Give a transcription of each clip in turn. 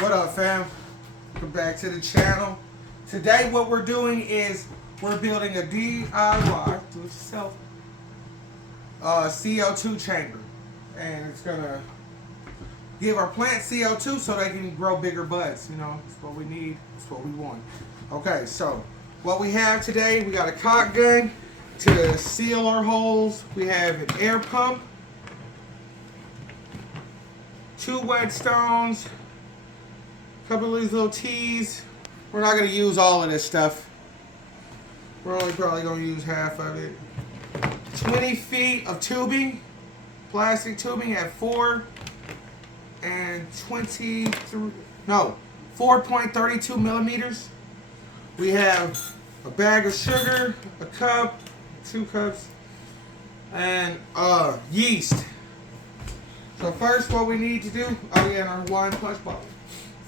What up, fam? Welcome back to the channel. Today what we're doing is we're building a DIY, do it yourself, CO2 chamber. And it's gonna give our plants CO2 so they can grow bigger buds. You know, it's what we need, it's what we want. Okay, so what we have today, we got a caulk gun to seal our holes. We have an air pump, 2 whetstones, a couple of these little tees. We're not going to use all of this stuff. We're only probably going to use half of it. 20 feet of tubing, plastic tubing at 4 and 4.32 millimeters. We have a bag of sugar, a cup, 2 cups, and yeast. So first what we need to do, and our wine punch bottle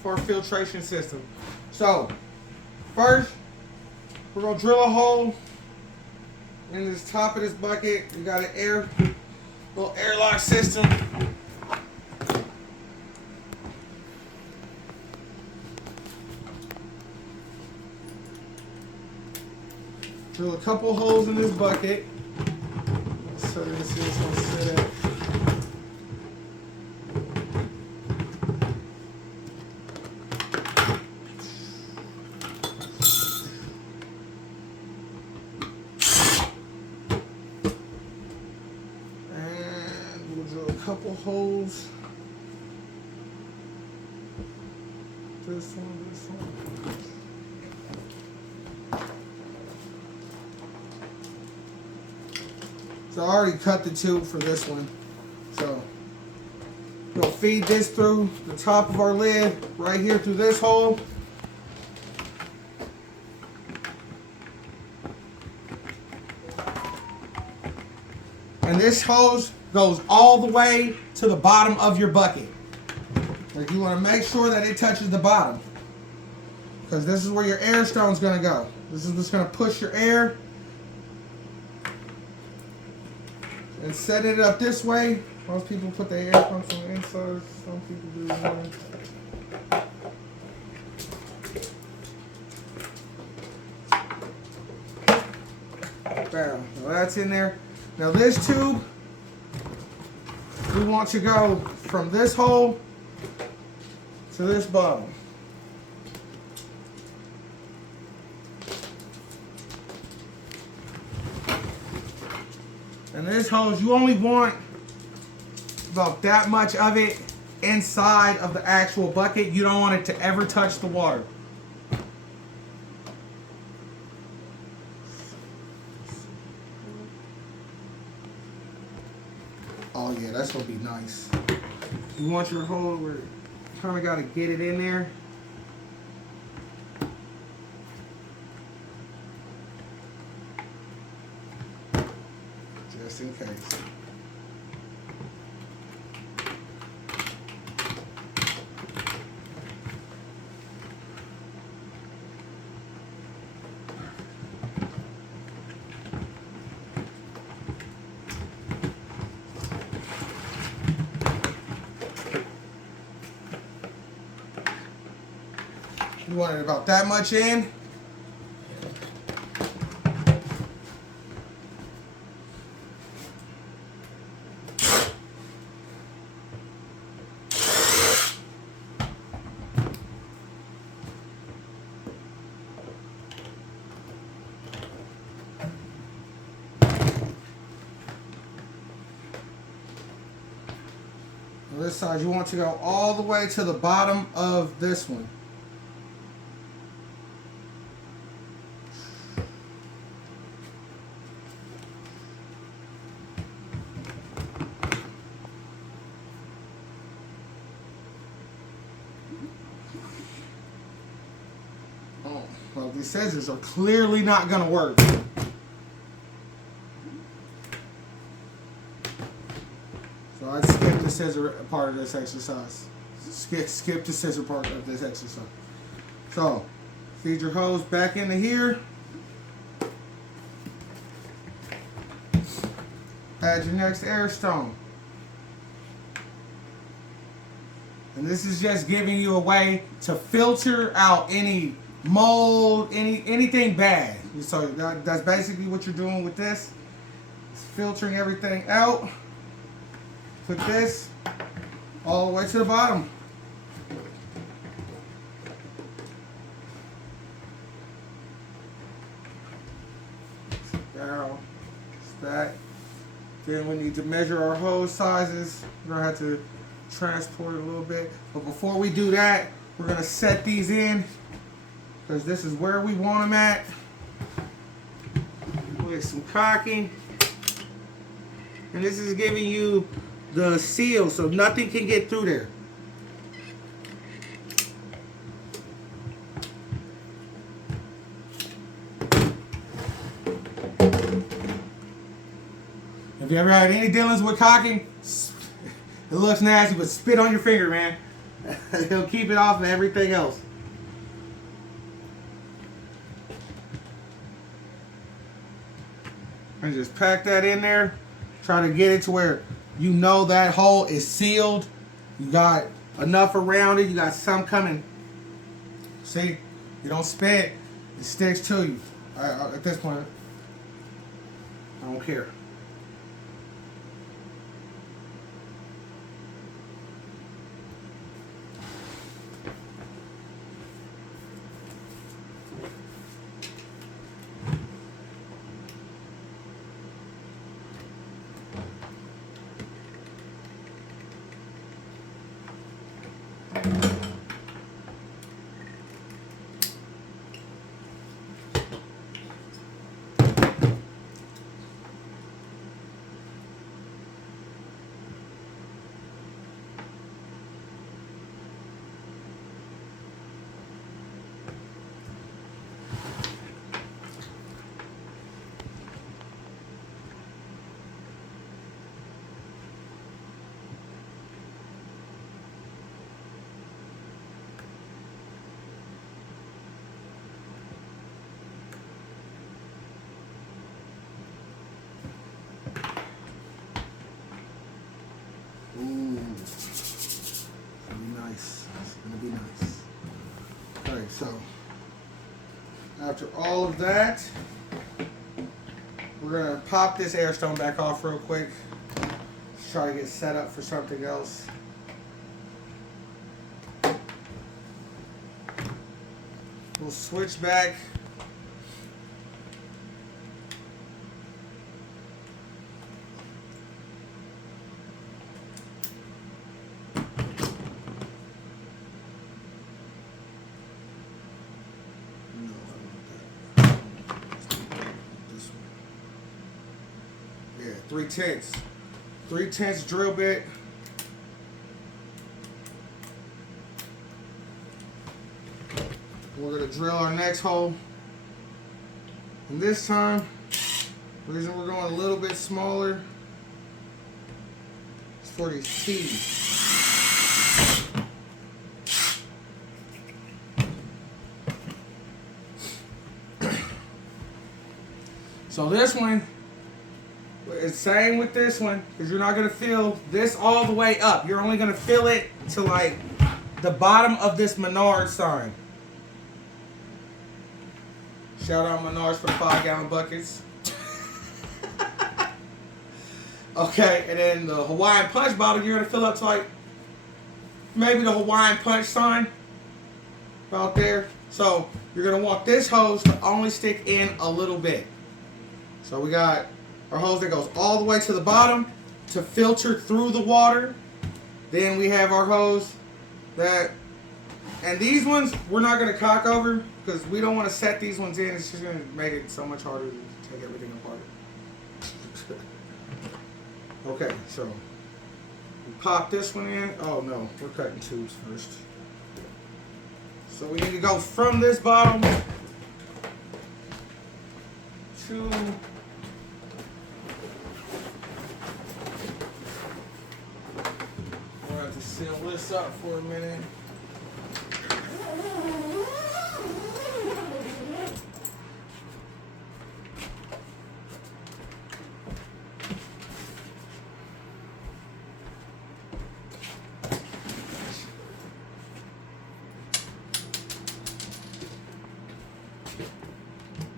for a filtration system. So first we're gonna drill a hole in this top of this bucket. We got an little airlock system. Drill a couple holes in this bucket. So this is gonna sit at. Couple holes. This one. So I already cut the tube for this one. So we'll feed this through the top of our lid, right here through this hole. And this hose goes all the way to the bottom of your bucket. Like, you want to make sure that it touches the bottom, because this is where your air stone's going to go. This is what's going to push your air. And set it up this way. Most people put their air pumps on the inside. Some people do one. Bam. Now that's in there. Now this tube, we want to go from this hole to this bottom. And this hose, you only want about that much of it inside of the actual bucket. You don't want it to ever touch the water. Oh yeah, that's gonna be nice. You want your hole where you kind of got to get it in there. Just in case. You want it about that much in. On this side, you want to go all the way to the bottom of this one. Well, these scissors are clearly not going to work. So I'd skip the scissor part of this exercise. Skip the scissor part of this exercise. So, feed your hose back into here. Add your next air stone. And this is just giving you a way to filter out any mold, anything bad. So that's basically what you're doing with this. It's filtering everything out. Put this all the way to the bottom. Down, stack. Then we need to measure our hose sizes. We're gonna have to transport it a little bit. But before we do that, we're gonna set these in because this is where we want them at. With some caulking. And this is giving you the seal so nothing can get through there. If you ever had any dealings with caulking, it looks nasty, but spit on your finger, man. It'll keep it off of everything else. And just pack that in there. Try to get it to where you know that hole is sealed. You got enough around it. You got some coming. See? You don't spit. It sticks to you. At this point, I don't care. So, after all of that, we're going to pop this air stone back off real quick. Let's try to get set up for something else. We'll switch back. Yeah, 3/10. 3/10 drill bit. We're going to drill our next hole. And this time, the reason we're going a little bit smaller is for these teeth. So this one, it's same with this one, because you're not going to fill this all the way up. You're only going to fill it to like the bottom of this Menards sign. Shout out Menards for the 5-gallon buckets. Okay, and then the Hawaiian Punch bottle, you're going to fill up to like maybe the Hawaiian Punch sign about there. So you're going to want this hose to only stick in a little bit. So we got our hose that goes all the way to the bottom to filter through the water. Then we have our hose that, and these ones we're not going to cock over because we don't want to set these ones in. It's just going to make it so much harder to take everything apart. Okay, so we pop this one in. Oh no, we're cutting tubes first. So we need to go from this bottom to seal this up for a minute.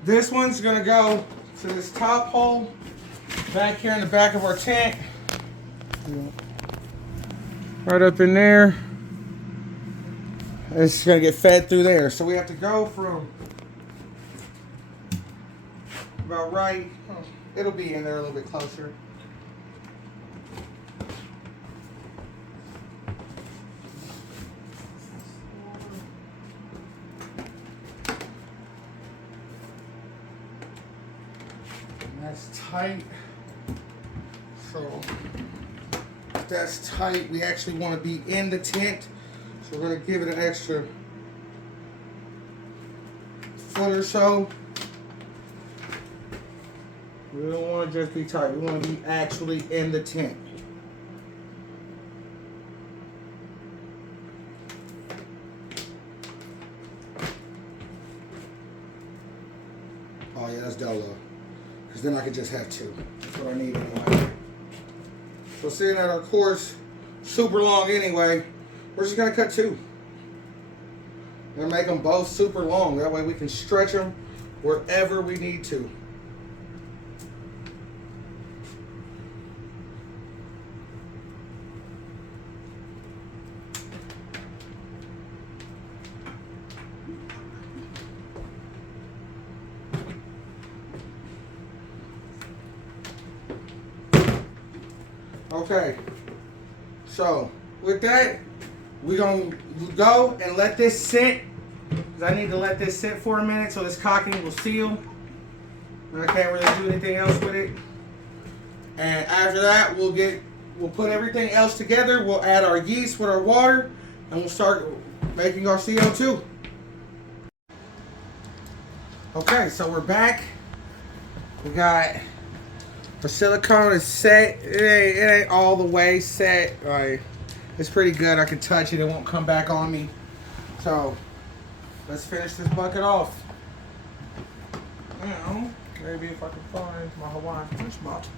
This one's gonna go to this top hole back here in the back of our tank. Right up in there. It's gonna get fed through there. So we have to go from about right. It'll be in there a little bit closer. That's tight. So if that's tight, we actually want to be in the tent. So we're going to give it an extra foot or so. We don't want to just be tight. We want to be actually in the tent. Oh yeah, that's Dolo. Because then I could just have two. That's what I need anyway. So seeing that our course super long anyway, we're just gonna cut two. We're gonna make them both super long. That way we can stretch them wherever we need to. Okay, so with that, we're gonna go and let this sit. Cause I need to let this sit for a minute so this caulking will seal. I can't really do anything else with it. And after that, we'll put everything else together. We'll add our yeast with our water, and we'll start making our CO2. Okay, so we're back. We got the silicone is set. It ain't all the way set. Like, it's pretty good. I can touch it. It won't come back on me. So let's finish this bucket off. Now, maybe if I can find my Hawaiian punch bottle.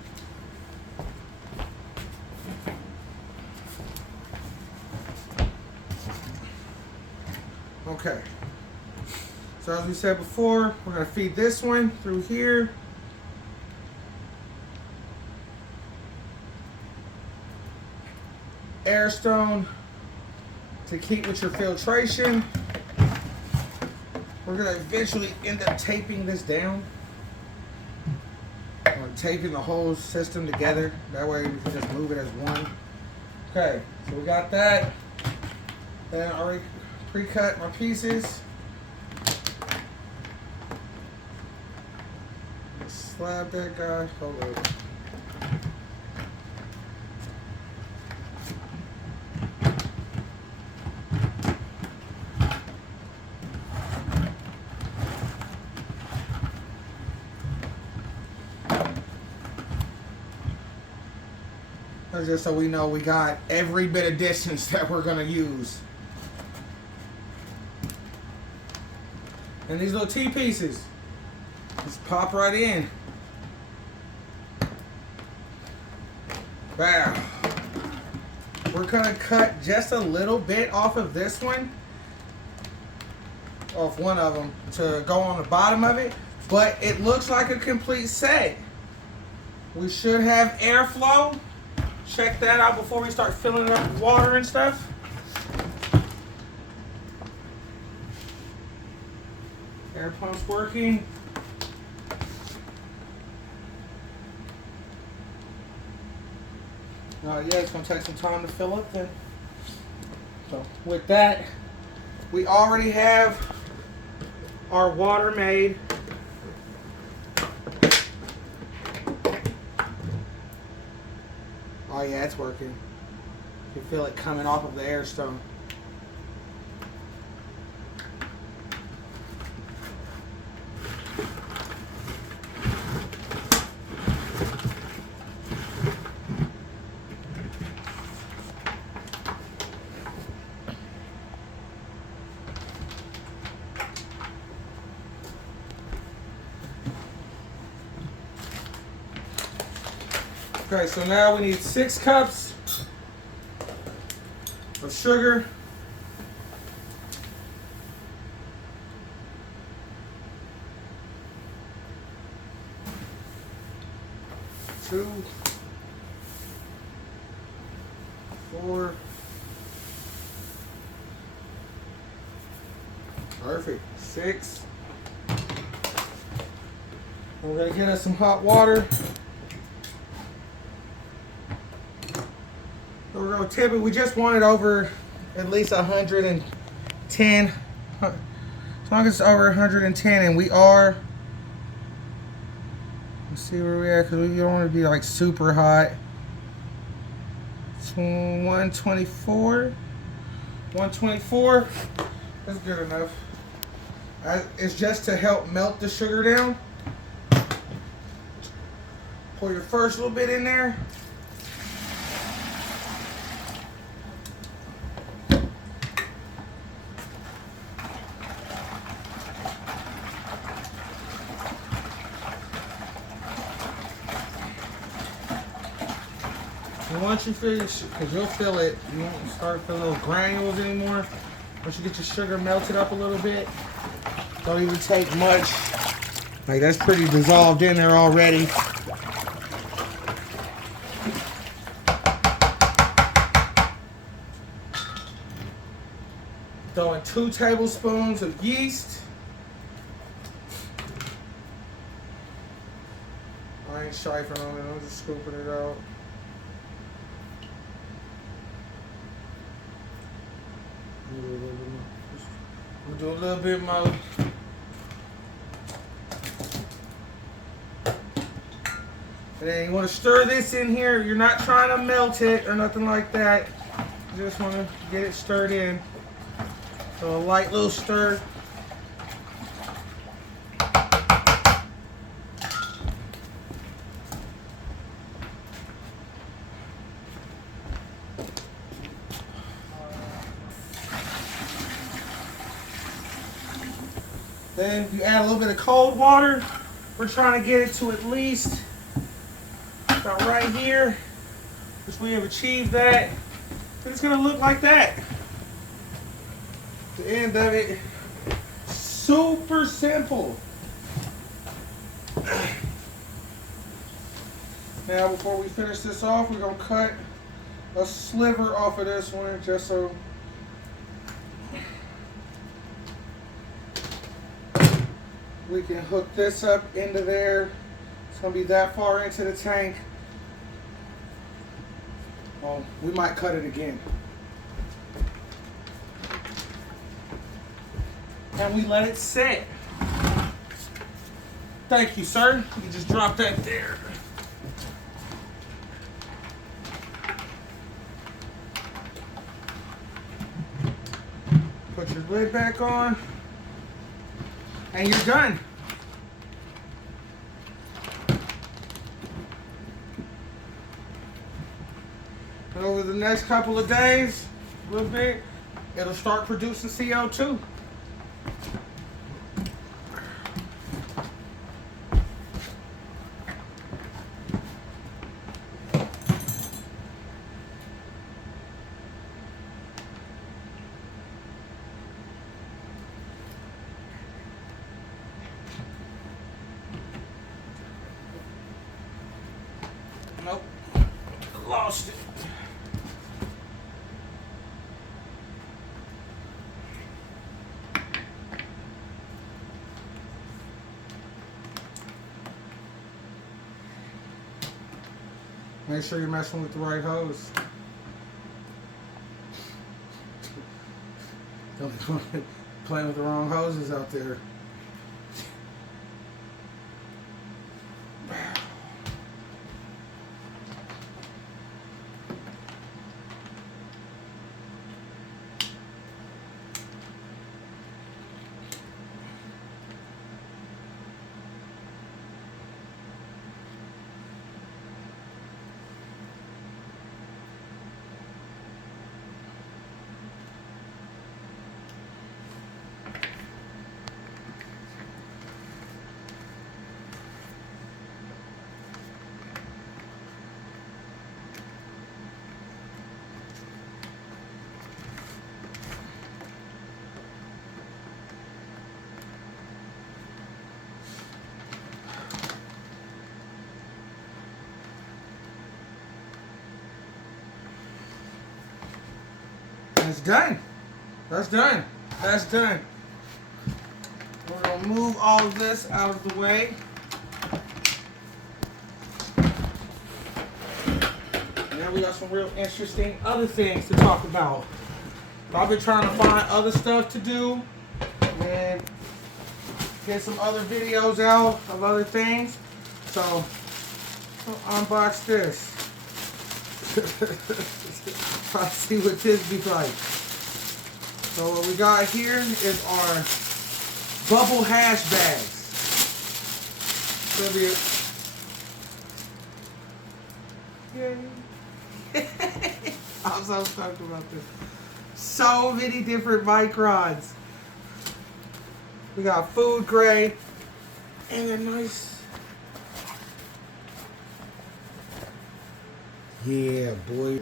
Okay. So as we said before, we're going to feed this one through here. Air stone to keep with your filtration. We're going to eventually end up taping this down. Or taping the whole system together. That way we can just move it as one. Okay, so we got that. Then I already pre-cut my pieces. Slab that guy. Hold on. Just so we know we got every bit of distance that we're going to use. And these little T-pieces just pop right in. Bam. We're going to cut just a little bit off of this one. Off one of them to go on the bottom of it. But it looks like a complete set. We should have airflow. Check that out before we start filling it up with water and stuff. Air pump's working. Yeah, it's gonna take some time to fill up then. So with that, we already have our water made. Oh yeah, it's working. You can feel it coming off of the air stone. Okay, so now we need 6 cups of sugar. 2, 4. Perfect. 6. We're gonna get us some hot water. We're gonna tip it. We just want it over at least 110. As long as it's over 110, and we are. Let's see where we at, because we don't want to be like super hot. It's 124. 124. That's good enough. It's just to help melt the sugar down. Pour your first little bit in there. And once you finish, because you'll feel it, you won't start feeling little granules anymore. Once you get your sugar melted up a little bit, don't even take much. Like, that's pretty dissolved in there already. Throwing 2 tablespoons of yeast. I ain't strifing on it, I'm just scooping it out. I'm gonna do a little bit more. And then you want to stir this in here. You're not trying to melt it or nothing like that. You just want to get it stirred in. So a light little stir. Then you add a little bit of cold water. We're trying to get it to at least about right here, which we have achieved that. It's gonna look like that. The end of it, super simple. Now before we finish this off, we're gonna cut a sliver off of this one just so we can hook this up into there. It's gonna be that far into the tank. Well, we might cut it again. And we let it sit. Thank you, sir. You can just drop that there. Put your lid back on. And you're done. And over the next couple of days, a little bit, it'll start producing CO2. Nope, lost it. Make sure you're messing with the right hose. Don't be playing with the wrong hoses out there. And it's done. That's done. That's done. We're gonna move all of this out of the way. And now we got some real interesting other things to talk about. I've been trying to find other stuff to do and get some other videos out of other things. So I'll unbox this. Try to see what this be like. So what we got here is our bubble hash bags. Yay. I'm so stoked about this. So many different microns. We got food grade and a nice. Yeah, boy.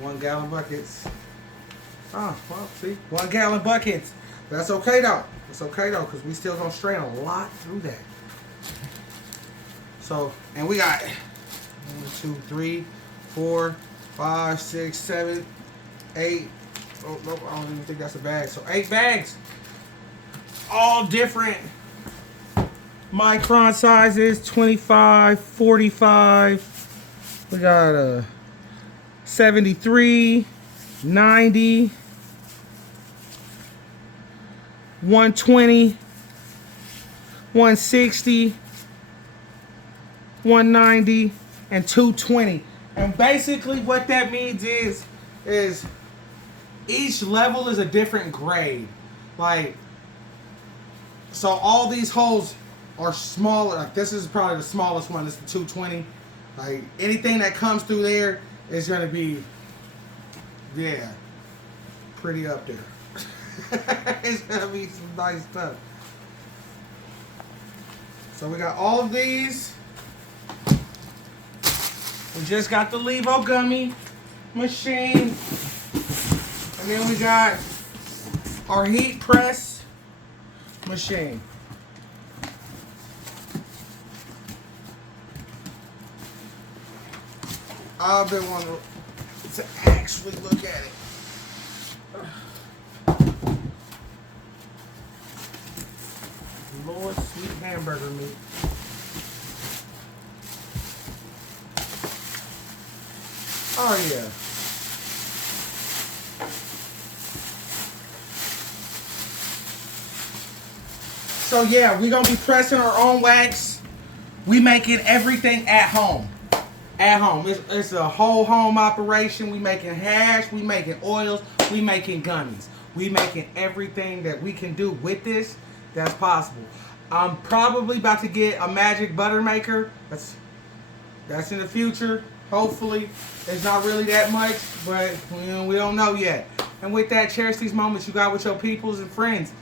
1 gallon buckets. Oh, well, see, 1 gallon buckets. That's okay though. It's okay though, because we still gonna strain a lot through that. So, and we got 1, 2, 3, 4, 5, 6, 7, 8. Oh, no, I don't even think that's a bag. So 8 bags. All different micron sizes, 25, 45. We got a 73, 90, 120, 160, 190, and 220. And basically what that means is each level is a different grade. Like, so all these holes are smaller. Like, this is probably the smallest one. It's the 220. Like, anything that comes through there is going to be, yeah, pretty up there. It's going to be some nice stuff. So we got all of these. We just got the Levo gummy machine. And then we got our heat press machine. I've been wanting to actually look at it. Lord, sweet hamburger meat. Oh yeah. So yeah, we're gonna be pressing our own wax. We making everything at home. At home. It's a whole home operation. We making hash, we making oils, we making gummies. We making everything that we can do with this that's possible. I'm probably about to get a magic butter maker. That's in the future. Hopefully. It's not really that much, but we don't know yet. And with that, cherish these moments you got with your peoples and friends.